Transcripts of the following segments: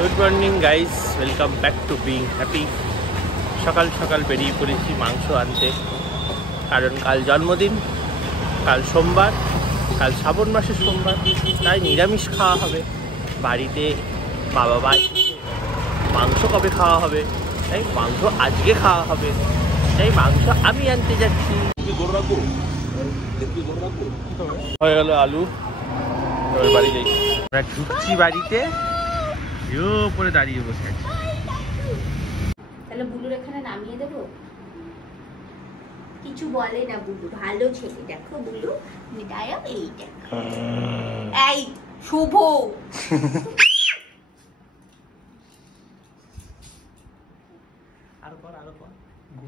Good morning guys, welcome back to being happy. সকাল সকাল বেরিয়ে পড়েছি মাংস আনতে, কারণ কাল জন্মদিন, কাল সোমবার, কাল শ্রাবণ মাসের সোমবার, তাই নিরামিষ খাওয়া হবে বাড়িতে। বাবা ভাই মাংস কবে খাওয়া হবে, তাই মাংস আজকে খাওয়া হবে, তাই মাংস আমি আনতে যাচ্ছি। হয়ে গেল আলু, বাড়ি যাই। আমরা ঢুকছি বাড়িতে, উপরে দাঁড়িয়ে বসে আছি। তাহলে বুলুর এখানে নামিয়ে দেবো? কিছু বলে না বুলু, ভালো ছেলে। দেখো বুলু, বিদায়ক। এই দেখো, এই শুভ।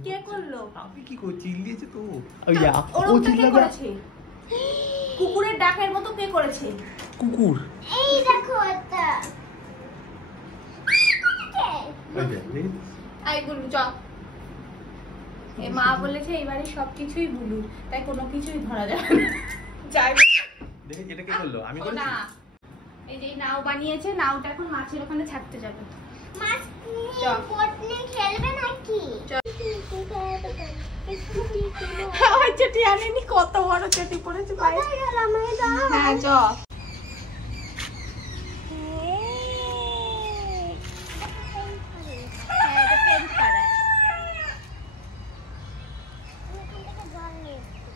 কে করলো? আপনি কি করে চিল্লিয়েছে তো? ওরকম কে করেছে? কুকুরের ডাকের মতো কে করেছে? কুকুর। এই দেখো এটা। আই বুলু চ। এ মা বলেছে এবারে সবকিছুই বুলু, তাই কোনো কিছুই ধরা যাবে না। যাই দেখি এটা কে করলো? আমি করেছি না। এই যে নাও বানিয়েছে, নাওটা এখন মাছের ওখানে ছাড়তে যাবে। মাছ পটনি খেলবে নাকি? আমার চটি আনেনি, কত বড় চটি পড়েছে ভাই। হ্যাঁ চ।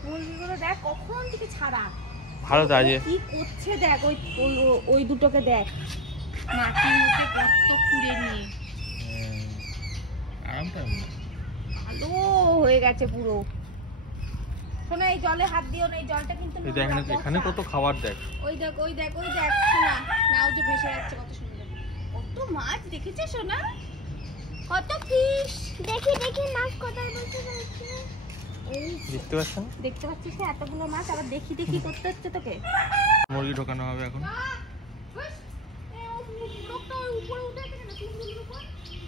মুরগিগুলো দেখ কখন থেকে ছাড়া। ভালো তাজে কি করছে দেখ, ওই দুটোকে দেখ মাটির মুখে গর্ত খুঁড়ে নিয়ে। ভালো হয়ে গেছে পুরো। শোনা, এই জলে হাত দিও না, এই জলটা কিন্তু এখানে কত খাবার দেখ। ওই দেখ ওই দেখ ওই দেখ। শোনা, নাও যে ভেসে যাচ্ছে, কত সুন্দর। কত মাছ দেখেছে সোনা, কত ফিশ। দেখি দেখি মাছ কোথায় বসে আছে। দেখতে পাচ্ছেন? দেখতে পাচ্ছিস না এতগুলো মাছ? আবার দেখি দেখি করতে হচ্ছে তোকে। মুরগি ঢোকানো হবে এখন।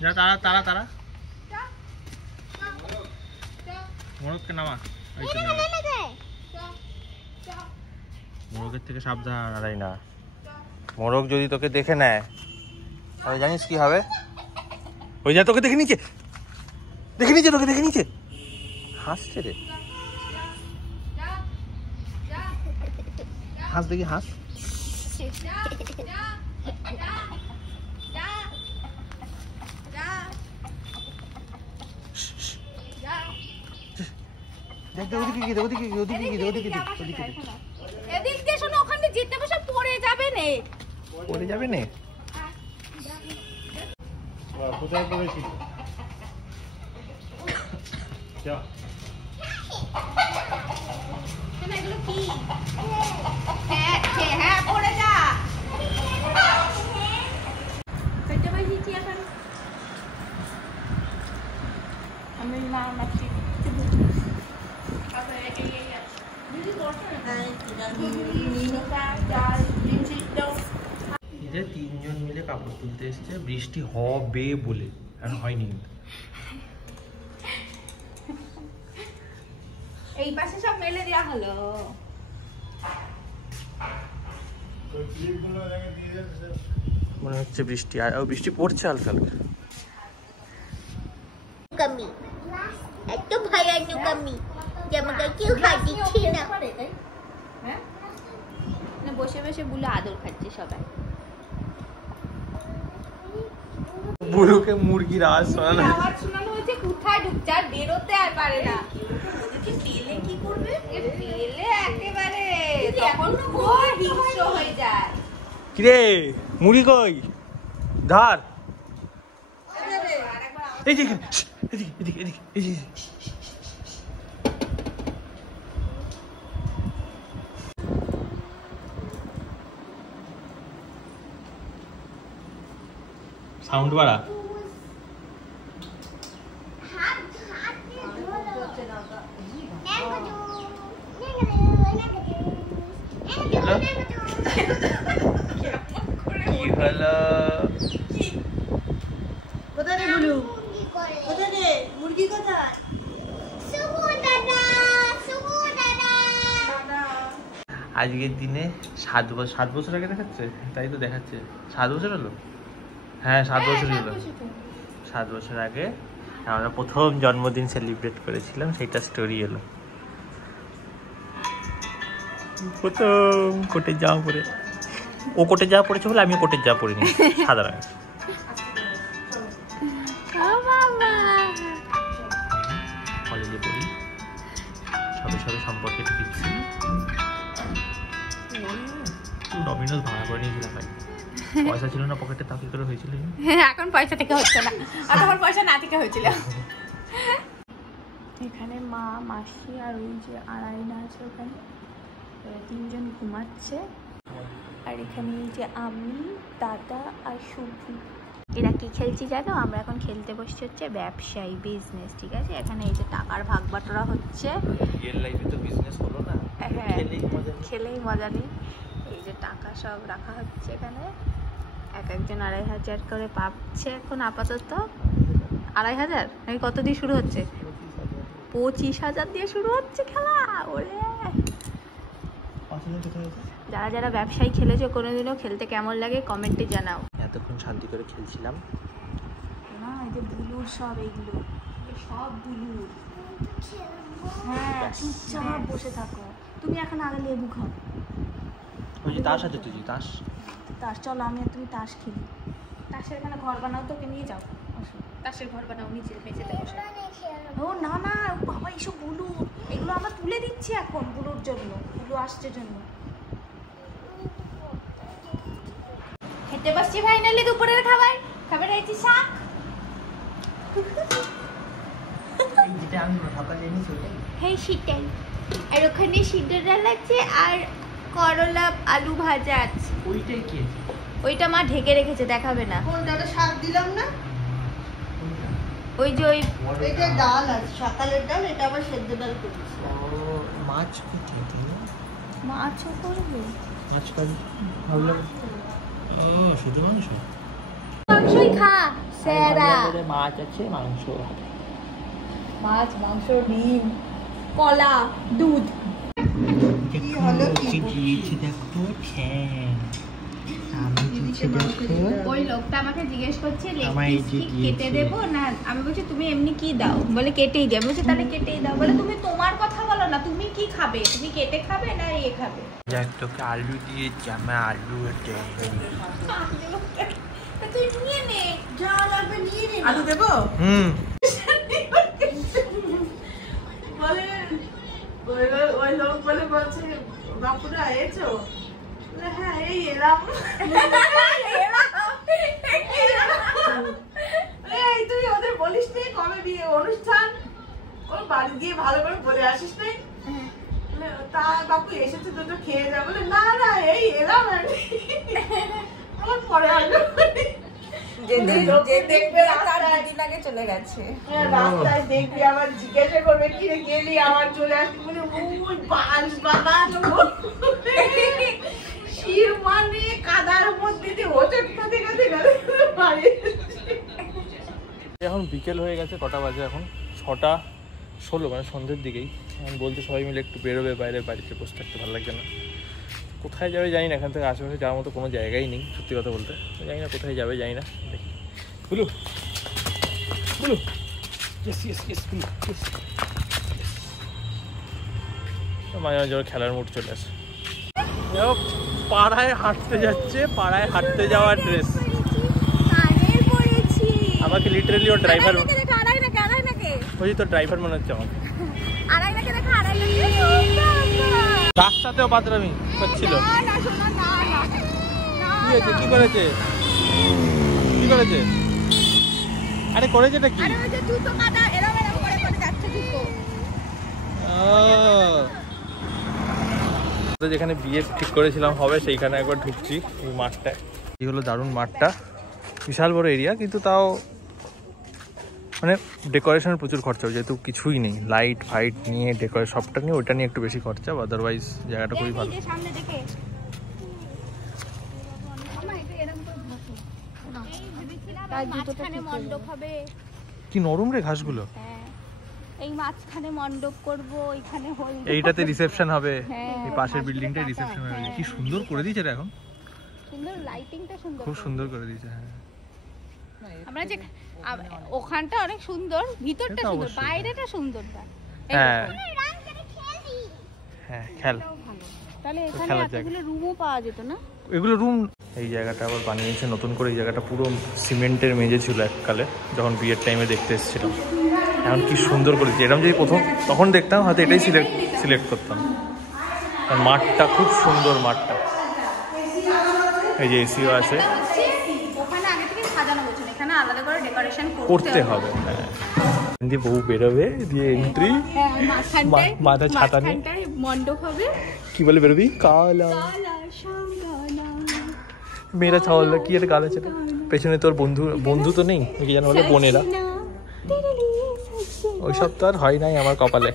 যা তারা তারা তারা মোরগকে নামা। মোরগের থেকে সাবধান। আড়াই না, মোরগ যদি তোকে দেখে নেয় তাহলে জানিস কি হবে? ওই যা, তোকে দেখে নিচে, দেখে নিচে, তোকে দেখে নিচে হাসছে রে। হাস দেখি, হাস। এদিক দিয়ে শোনো, ওখানে যেতে বসে পড়ে যাবে নে। পড়ে যাবে নে? কোথায় পড়েছিল? এগুলো কি? হ্যাঁ পড়ে যা। আমি না নাচি। তিনজন মিলে কাপড় তুলতে এসছে, বৃষ্টি হবে বলে, আর হয়নি। এই পাশে সব মেলে দেওয়া হলো। মনে হচ্ছে বৃষ্টি, আর বৃষ্টি পড়ছে হালকা হালকা। কমি এত ভয়ানক কমি, যেমন কেউ হাত দিচ্ছে না। বসে বসে বুলু আদর খাচ্ছে সবাই। বুলুকে মুরগির আওয়াজ শোনানো হয়েছে, কোথায় ঢুকছে আর বেরোতে আর পারে না। পেলে কি করবে? পেলে একেবারে তখন খুব হিংস্র হয়ে যায়। কিরে মুড়ি কই? ধার এই যে, এদিকে এদিকে এদিকে এই যে। সাউন্ড বাড়া। কি হলো? কোথায় রে বুলু? কোথায় রে মুরগি? কোথায়? আজকের দিনে 7 বছর আগে দেখাচ্ছে, তাই তো দেখাচ্ছে 7 বছর হলো। হ্যাঁ 7 বছর হলো। 7 বছর আগে আমরা প্রথম জন্মদিন সেলিব্রেট করেছিলাম, সেইটা স্টোরি এলো। প্রথম কোটের জামা পরে, ও কোটের জামা পরেছে বলে আমি কোটের জামা পরিনি, সাদা রঙের। কলেজে পড়ি, সবে সবে সম্পর্কে ঢুকছি। ডমিনোজ ভাড়া করে নিয়েছিলাম ভাই, পয়সা ছিল না পকেটে, তা কি করে হয়েছিল? এখন পয়সা থেকে হচ্ছে না, তোমার পয়সা না থেকে হয়েছিল। এখানে মা, মাসি আর ওই যে আড়াইনা আছে, ওখানে ওরা 3 জন ঘুমাচ্ছে। আর এখানে এই যে আমি, দাদা আর শুভু, এরা কি খেলছি জানো? আমরা এখন খেলতে বসছি হচ্ছে ব্যবসায়ী, বিজনেস, ঠিক আছে? এখানে এই যে টাকার ভাগ বাটোয়ারা হচ্ছে। রিয়েল লাইফে তো বিজনেস হলো না, হ্যাঁ, খেলেই মজা নেই। এই যে টাকা সব রাখা হচ্ছে এখানে, একজন 2500 করে পাচ্ছে এখন আপাতত। 2500 নাকি কত দিয়ে শুরু হচ্ছে? 25,000 দিয়ে শুরু হচ্ছে খেলা। ওরে, যারা যারা ব্যবসায়ী খেলেছো কোনোদিনও, খেলতে কেমন লাগে কমেন্টে জানাও। এতক্ষণ শান্তি করে খেলছিলাম না, এই যে বুলুর সব, এইগুলো সব বুলুর। হ্যাঁ, চুপচাপ বসে থাকো তুমি। এখন আগে লেবু খাও। ওই যে তাস আছে, তুই তাস চলো আমি আর তুমি তাস খেলি। তাসের এখানে ঘর বানাও, তোকে নিয়ে যাও। তাসের ঘর বানাও নিচে মেঝেতে বসে। ও না না বাবা, এইসব বুলু, এগুলো আমরা তুলে দিচ্ছি এখন বুলুর জন্য, বুলু আসছে জন্য। খেতে বসছি ফাইনালি দুপুরের খাবার। খাবার হয়েছে শাক, যেটা আমি সকালে এনেছি হ্যাঁ সেটাই। আর ওখানে সিদ্ধ ডাল আছে আর করলা আলু ভাজা আছে। ওইটাই কি? ওইটা মা ঢেকে রেখেছে, দেখাবে না। কোনটা শাক দিলাম না? ওই যে ওই এটা ডাল আছে, সকালের ডাল, এটা আবার সেদ্ধ ডাল করেছি। মাছ কোথায়? মাছও করবে, মাছ কাজ ভাবলাম। ও শুধু মাংস? মাংসই খা স্যারা। মাছ আছে, মাংস, মাছ, মাংস, ডিম, কলা, দুধ। কি হলো কি? দিয়েছি দেখো, ঠ্যাং আমি দিয়েছি দেখো। ওই লোকটা আমাকে জিজ্ঞেস করছে আমায় এই যে কেটে দিয়েছে। দেবো না, আমি বলছি তুমি এমনি কি দাও, বলে কেটেই দেবো। বলছি তাহলে কেটেই দাও। বলে তুমি তোমার কথা বলো না, তুমি কি খাবে, তুমি কেটে খাবে না ইয়ে খাবে? দেখ তোকে আলু দিয়েছি, আমি আলু তুই নিয়ে নে, যা লাগবে নিয়ে নে। আলু দেবো। বলে ওই লোক বলছে বাপুরা এসো? বলে হ্যাঁ এই এলাম। এই তুই ওদের বলিস নি কবে বিয়ে অনুষ্ঠান, ওর বাড়ি গিয়ে ভালো করে বলে আসিস নাই? বলে, তা বাপু এসেছে, দুটো খেয়ে যা। বলে না না এই এলাম আমি। আমার পরে আসবে। চলে গেছে। হ্যাঁ, রাস্তায় দেখবি আবার জিজ্ঞাসা করবে কি রে গেলি, আবার চলে আসবি। বলে ওই বাঁশ বাগান, শির মানে কাদার মধ্যে দিয়ে হোঁচট খেতে খেতে গেলে বাড়ি। এখন বিকেল হয়ে গেছে, কটা বাজে এখন? 6:16, মানে সন্ধ্যের দিকেই। এখন বলতে সবাই মিলে একটু বেরোবে বাইরে, বাড়িতে বসে থাকতে ভালো লাগছে না। কোথায় যাবে জানি না, এখান থেকে আশেপাশে যাওয়ার মতো কোনো জায়গাই নেই, সত্যি কথা বলতে। জানি না কোথায় যাবে, জানি না, দেখি। Bulu Bulu, yes yes yes Bulu, yes. মাঝে মাঝে ওর খেলার মুড চলে আসে। পাড়ায় হাঁটতে যাচ্ছে, পাড়ায় হাঁটতে যাওয়ার ড্রেস। আমাকে লিটারালি ওর ড্রাইভার, ওই তো ড্রাইভার মনে হচ্ছে আমাকে। রাস্তাতেও বাদরামি করছিল। কি হয়েছে, কি করেছে, কি করেছে? আরে করেছে এটা কি? যেখানে বিয়ে ঠিক করেছিলাম হবে, সেইখানে একবার ঢুকছি এই মাঠটায়। এই হলো দারুণ মাঠটা, বিশাল বড় এরিয়া, কিন্তু তাও মানে ডেকোরেশনের প্রচুর খরচা, যেহেতু কিছুই নেই, লাইট ফাইট নিয়ে ডেকোরেশন সবটা নিয়ে, ওইটা নিয়ে একটু বেশি খরচা। আদারওয়াইজ জায়গাটা খুবই ভালো। কি নরম রে ঘাসগুলো। এই মাঝখানে মণ্ডপ করব, এখানে হলদি, এইটাতে রিসেপশন হবে, এই পাশের বিল্ডিংটাই রিসেপশন হবে। কি সুন্দর করে দিয়েছে রে এখন, সুন্দর লাইটিংটা সুন্দর, খুব সুন্দর করে দিয়েছে। হ্যাঁ আমরা যে ওখানটা অনেক সুন্দর, ভিতরটা সেটা সুন্দর, অবশ্যই। বাইরেটা সুন্দর না। হ্যাঁ হ্যাঁ খেল। তাহলে এখানে খেলার জায়গা। এতগুলো রুমও পাওয়া যেত না? এগুলো রুম। এই জায়গাটা আবার বানিয়েছে নতুন করে। এই জায়গাটা পুরো সিমেন্টের মেঝে ছিল এককালে, যখন বিয়ের টাইমে দেখতে এসেছিলাম। এখন কি সুন্দর করেছে। এরকম যদি প্রথম তখন দেখতাম হয়তো এটাই সিলেক্ট করতাম। আর মাঠটা খুব সুন্দর, মাঠটা। এই যে এসিও আছে। ওখানে আগে থেকে সাজানো হচ্ছে, এখানে আলাদা করে ডেকোরেশন করতে হবে। হ্যাঁ দিয়ে বউ বেরোবে, দিয়ে এন্ট্রি, মাথা ছাতা নিয়ে মণ্ডপ হবে। কি বলে বেরোবি? কালা মেয়েরা ছাওয়াল কি একটা গান আছে না? পেছনে তোর বন্ধু তো নেই, কি যেন বলে, বোনেরা। ওইসব তো আর হয় নাই আমার কপালে।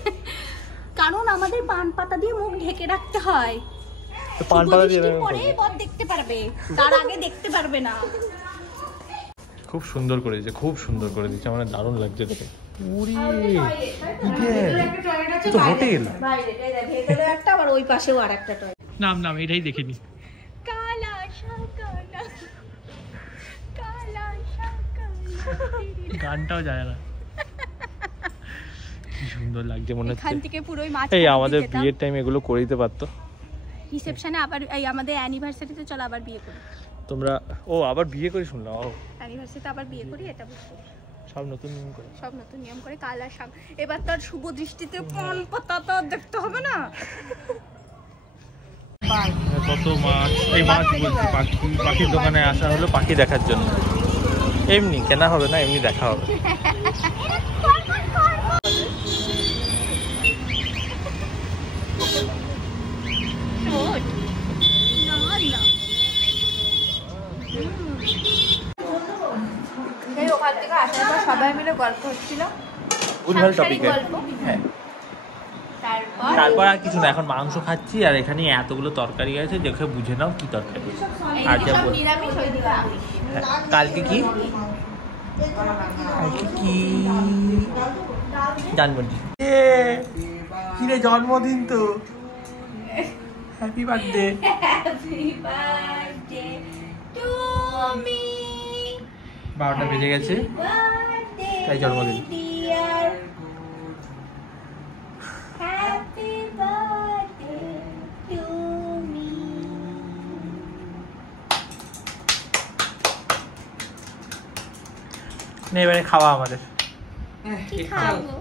কারণ আমাদের পান পাতা দিয়ে মুখ ঢেকে রাখতে হয়। তো পান পাতা দিয়ে পরেই বর দেখতে পারবে, তার আগে দেখতে পারবে না। খুব সুন্দর করে দিয়েছে, খুব সুন্দর করে দিয়েছে। আমার দারুণ লাগছে দেখে। পুরি তো হোটেল। ভেতরে একটা, আবার ওই পাশেও আরেকটা টয়লেট। নাম এটাই দেখিনি। কালা শাকালা কালা শাকালা গানটাও যায় না। কি সুন্দর লাগছে মনে হচ্ছে। এখান থেকে পুরোই মাছ। এই আমাদের বিয়ের টাইম এগুলো করে দিতে পারতো। রিসেপশনে আবার এই আমাদের অ্যানিভার্সারিতে চলো আবার বিয়ে করি। তোমরা আবার বিয়ে করে শুনলাম। অ্যানিভার্সারিতে আবার বিয়ে করি, এটা বুঝতে সব নতুন নিয়ম করে। সব নতুন নিয়ম করে কালা শাক। এবার তার শুভ দৃষ্টিতে পান পাতা তো দেখতে হবে না। কত মাছ, এই মাছ বলছি, পাখির দোকানে আসা হলো পাখি দেখার জন্য। এমনি কেনা হবে না, এমনি দেখা হবে। ওখান থেকে আসার পর সবাই মিলে গল্প হচ্ছিল, ভুলভাল টপিকে। গল্প। হ্যাঁ তারপর আর কিছু না, এখন মাংস খাচ্ছি আর এখানে এতগুলো তরকারি আছে, দেখে বুঝে নাও কি তরকারি। আর যা বল, নিরামিষ, ওই দিকে আমিষ। কালকে কি জন্মদিন। কি রে জন্মদিন তো, happy birthday. Happy birthday to me. 12টা বেজে গেছে, তাই জন্মদিন। Dear. Happy birthday to me. নে এবারে খাওয়া আমাদের। কি খাবো?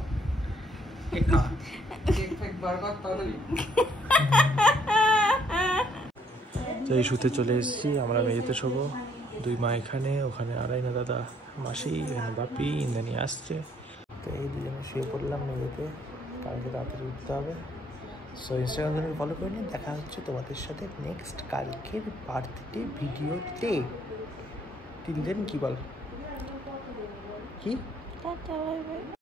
তো এই শুতে চলে এসেছি, আমরা মেঝেতে শোবো। দুই মা এখানে, ওখানে আড়াইনা দাদা মাসি, এখানে বাপি, ইন্দানি আসছে। তো এই দুজনে শুয়ে পড়লাম মেঝেতে, কালকে রাত্রে উঠতে হবে। সো ইনস্টাগ্রাম থেকে ফলো করে নিন। দেখা হচ্ছে তোমাদের সাথে নেক্সট কালকের বার্থডে ভিডিওতে। টিল দেন কি বল, কি টাটা, বাই বাই।